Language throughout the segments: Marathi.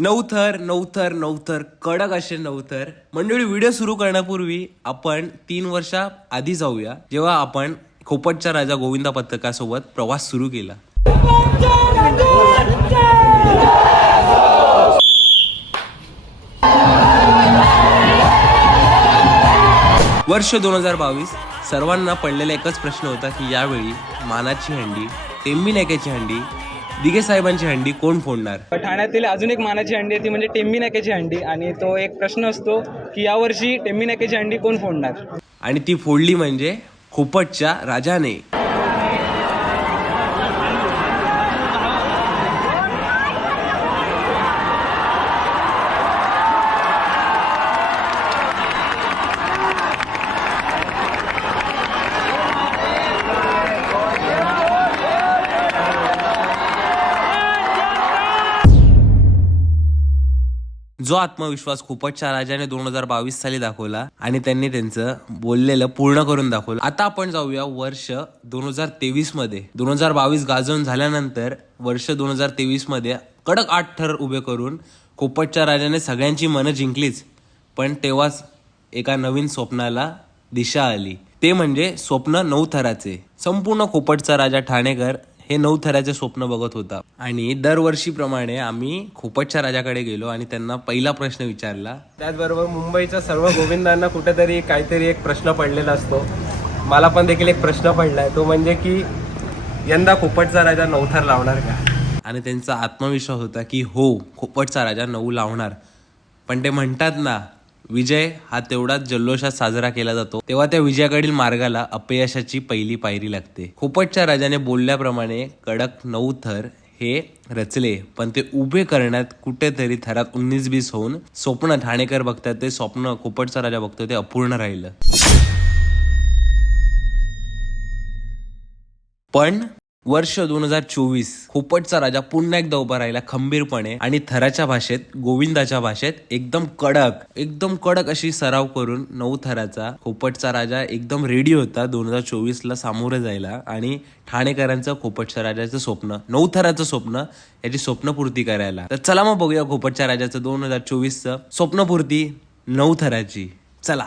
नवथर नवथर नवथर कडक असे नवथर. मंडळी व्हिडिओ सुरू करण्यापूर्वी आपण तीन वर्षा आधी जाऊया. जेव्हा आपण खोपटच्या राजा गोविंदा पथकासोबत प्रवास सुरू केला. वर्ष दोन हजार बावीस सर्वांना पडलेला एकच प्रश्न होता की यावेळी मानाची हंडी टेंबी नाक्याची हंडी दिघे साहेबांची हंडी कोण फोडणार? ठाण्यातील अजून एक मानाची हंडी आहे ती म्हणजे टेम्बी नाक्याची हंडी आणि तो एक प्रश्न असतो की यावर्षी टेम्बी नाक्याची हंडी कोण फोडणार? आणि ती फोडली म्हणजे खोपटच्या राजाने. जो आत्मविश्वास खूपच्या राजाने दोन हजार बावीस साली दाखवला आणि त्यांनी त्यांचं बोललेलं पूर्ण करून दाखवलं. आता आपण जाऊया वर्ष दोन हजार तेवीसमध्ये. दोन हजार बावीस गाजवून झाल्यानंतर वर्ष दोन हजार तेवीसमध्ये कडक आठ थर उभे करून खोपटच्या राजाने सगळ्यांची मनं जिंकलीच. पण तेव्हाच एका नवीन स्वप्नाला दिशा आली. ते म्हणजे स्वप्न नऊ थराचे. संपूर्ण खोपटचा राजा ठाणेकर हे नऊ थराचे स्वप्न बघत होता. आणि दरवर्षीप्रमाणे आम्ही खोपटच्या राजाकडे गेलो आणि त्यांना पहिला प्रश्न विचारला. त्याचबरोबर मुंबईच्या सर्व गोविंदांना कुठेतरी काहीतरी एक प्रश्न पडलेला असतो. मला पण देखील एक प्रश्न पडलाय. तो म्हणजे की यंदा खोपटचा राजा नवथर लावणार का? आणि त्यांचा आत्मविश्वास होता की हो खोपटचा राजा नऊ लावणार. पण ते म्हणतात ना विजय हा तेवढाच जल्लोषात साजरा केला जातो तेव्हा त्या विजयाकडील मार्गाला अपयशाची पहिली पायरी लागते. खोपटच्या राजाने बोलल्याप्रमाणे कडक नऊ थर हे रचले पण ते उभे करण्यात कुठेतरी थरात उन्नीस बीस होऊन स्वप्न ठाणेकर बघतात ते स्वप्न खोपटचा राजा बघतो ते अपूर्ण राहिलं. पण वर्ष दोन हजार चोवीस खोपटचा राजा पुन्हा एकदा उभा राहिला खंबीरपणे आणि थराच्या भाषेत गोविंदाच्या भाषेत एकदम कडक एकदम कडक अशी सराव करून नऊ थराचा खोपटचा राजा एकदम रेडी होता दोन हजार चोवीस ला सामोरं जायला आणि ठाणेकरांचं खोपटच्या राजाचं स्वप्न नऊ थराचं स्वप्न याची स्वप्नपूर्ती करायला. तर चला मग बघूया खोपटच्या राजाचं दोन हजार चोवीसचं स्वप्नपूर्ती नऊ थराची. चला.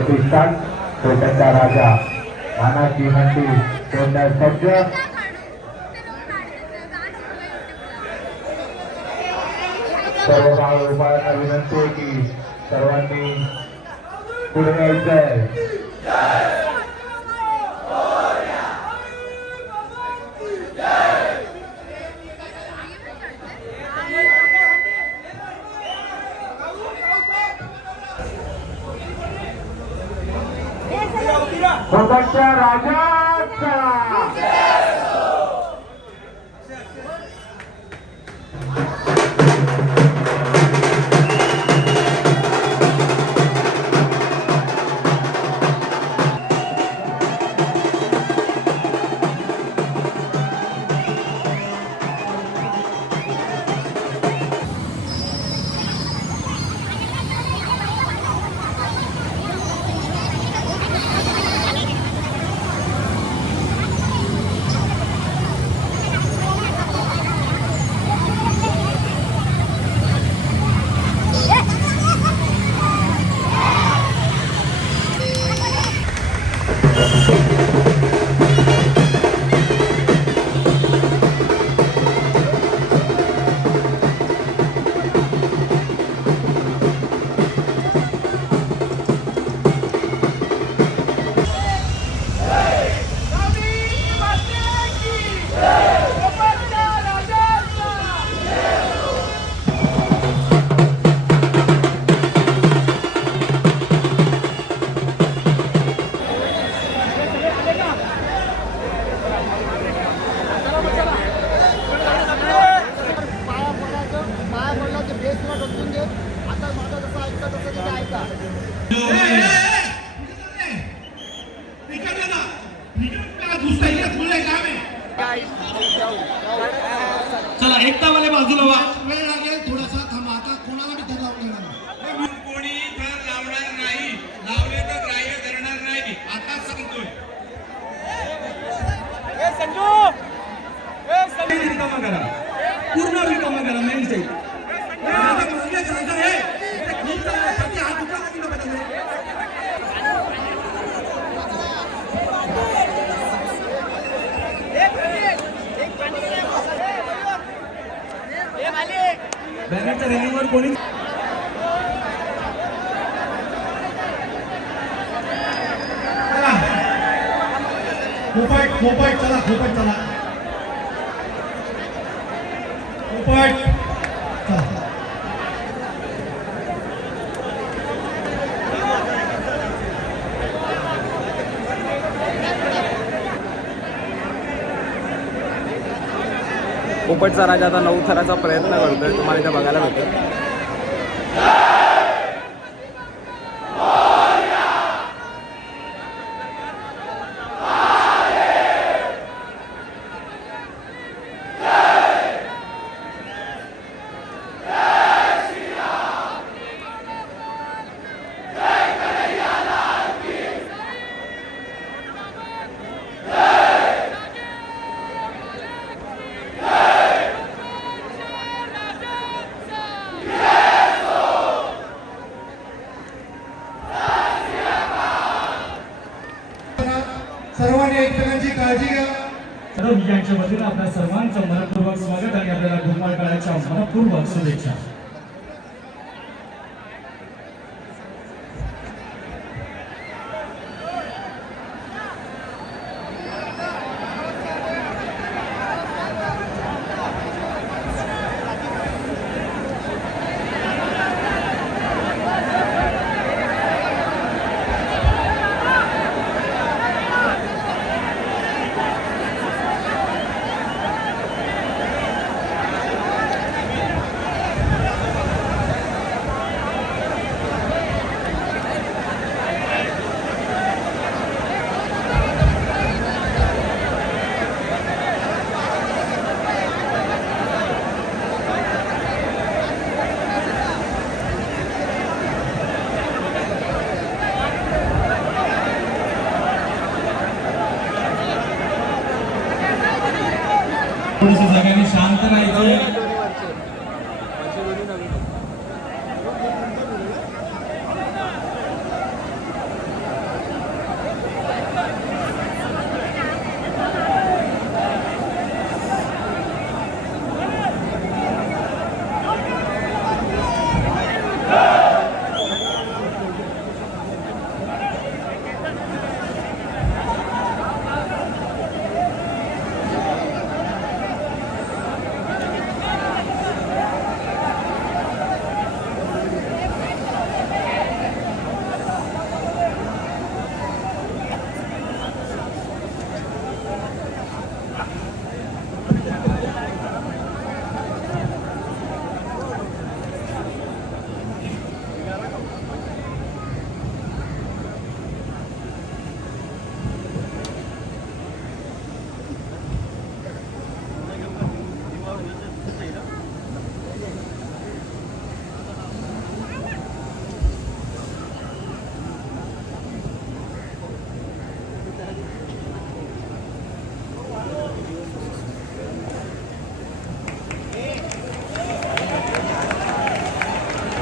प्रतिष्ठान कोटचा राजा मानाची हंडी सोडण्यास सज्ज. सर्व भाव उभारांना विनंती आहे की सर्वांनी पुढे यायचं आहे राजाचा काम करा पूर्ण भी काम करा मैं सही बॅनरच्या रॅलिंगवर कोणी खूप चला खूप चला पोपटचा राजा आता नऊ थराचा प्रयत्न करतोय तुम्हाला इथे बघायला भेटतो 处理一下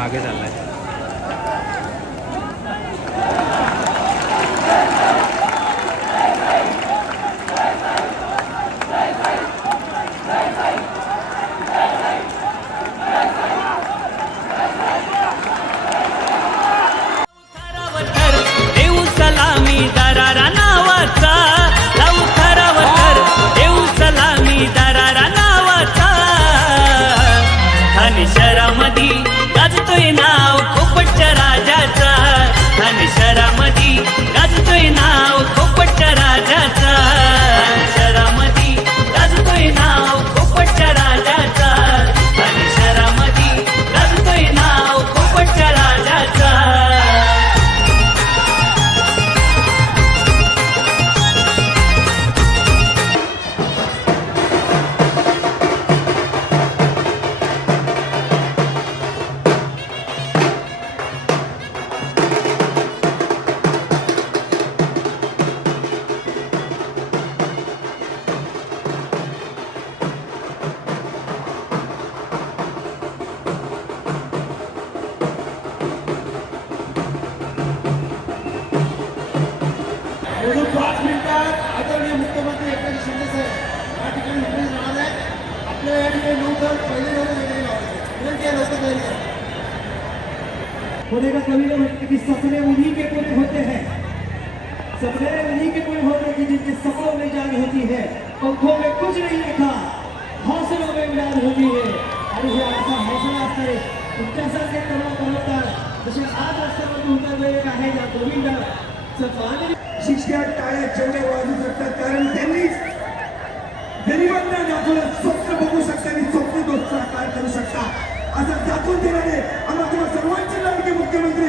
मागे चालला आहे म्हणून होने का कवि कि सपने उन्हीं के पूरे होते हैं। सपने उन्हीं के पूरे होते हैं जिनके सपनों में जान होती है। पंखों में कुछ नहीं लिखा, हौसलों में जान होती है। आणि हे असा हौसला असणारे तुमच्यासारखे तरुण कलाकार जसे आज रस्त्यामध्ये उतरलेले आहेत या गोविंदाचं पाणी शिक्षक टाळ्या चेवढे वाजू शकतात कारण त्यांनीच गरिबांना दाखवलं स्वप्न बघू शकता आणि स्वप्न दोस्त साकार करू शकता. असं दाखवून देणारे आम्हाला सर्वांचे लाडके मुख्यमंत्री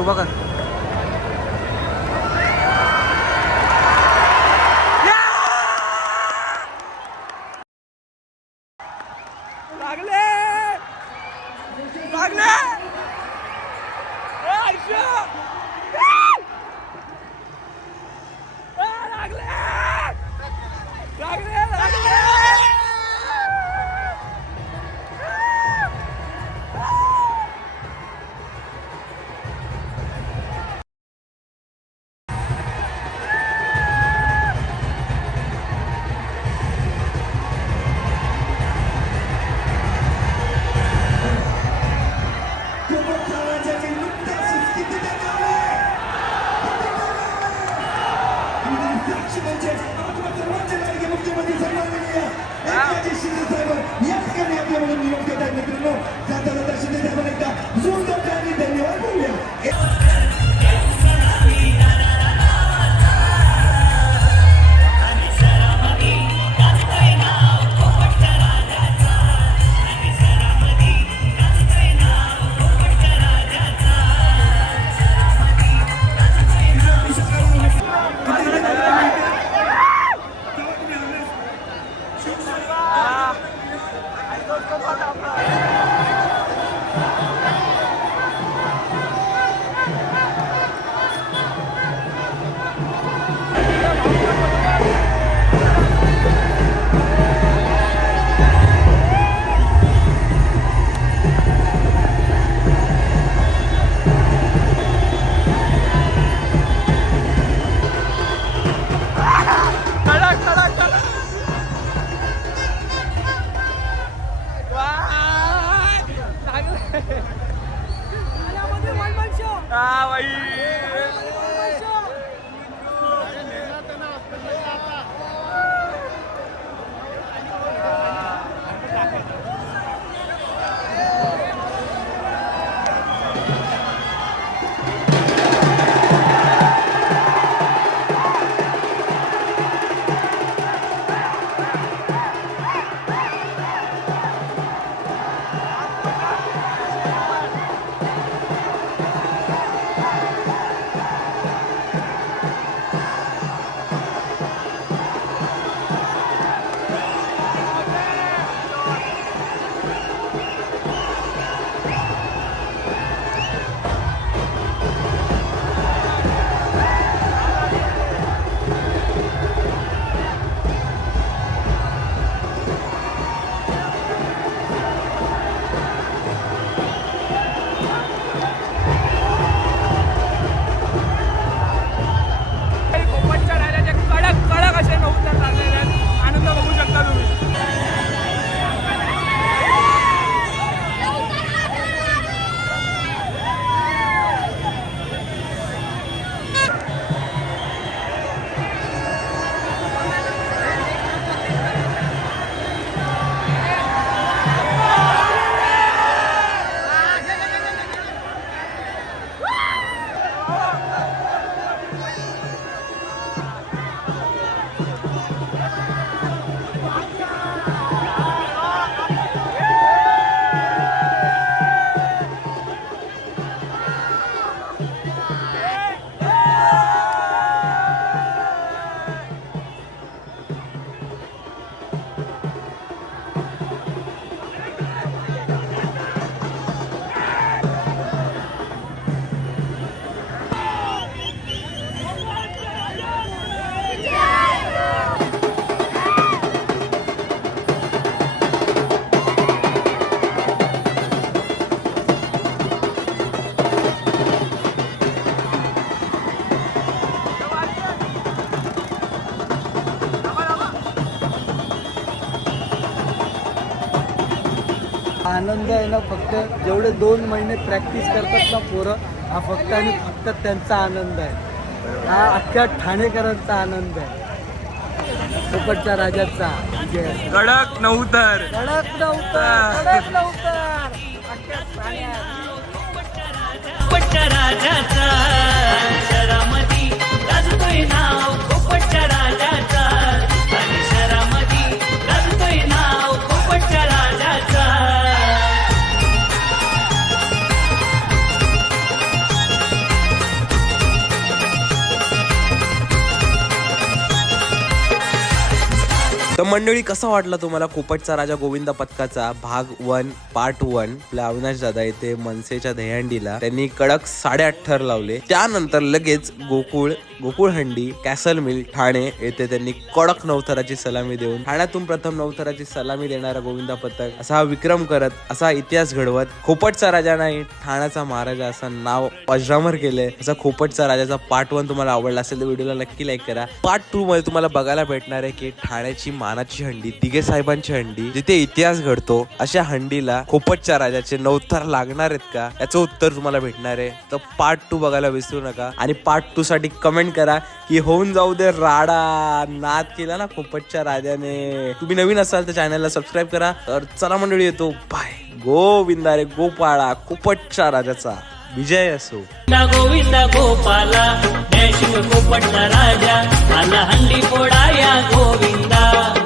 उभा कर आनंद आहे ना फक्त जेवढे दोन महिने प्रॅक्टिस करतात ना पोरं हा फक्त आणि फक्त त्यांचा आनंद आहे. हा अख्ख्या ठाणेकरांचा आनंद आहे. पोपटच्या राजाचा. विजय कडक नव्हतर कडक नव्हतं कडक अख्ख्या पोपटच्या राजाचा. मंडळी कसा वाटला तुम्हाला कोपटचा राजा गोविंद पथकाचा भाग वन पार्ट वन आपल्या अविनाश दादा येथे मनसेच्या दहीहंडीला. त्यांनी कडक साडे ठर लावले. त्यानंतर लगेच गोकुळ गोकुळ हंडी कॅसल मिल ठाणे येथे त्यांनी कडक नवथराची सलामी देऊन ठाण्यातून प्रथम नवथराची सलामी देणारा गोविंदा पथक असा विक्रम करत असा इतिहास घडवत खोपटचा राजा नाही ठाण्याचा महाराजा असं नाव अजरामर केलंय. असा खोपटचा राजाचा पार्ट वन तुम्हाला आवडला असेल तर व्हिडिओला नक्की लाईक करा. पार्ट टू मध्ये तुम्हाला बघायला भेटणार आहे की ठाण्याची मानाची हंडी दिगे साहेबांची हंडी जिथे इतिहास घडतो अशा हंडीला खोपटच्या राजाचे नवतार लागणार आहेत का? याचं उत्तर तुम्हाला भेटणार आहे. तर पार्ट टू बघायला विसरू नका. आणि पार्ट टू साठी कमेंट करा की होऊन जाऊ दे राडा. नाद केला ना खोपटच्या राजाने. तुम्ही नवीन असाल तर चॅनलला सबस्क्राईब करा. तर चला मंडळी येतो. बाय गोविंदा रे गोपाळा खोपटच्या राजाचा. विजय असो. गोविंद गोपाला जय शिव पोपटचा राजा. आला हंडी या गोविंदा.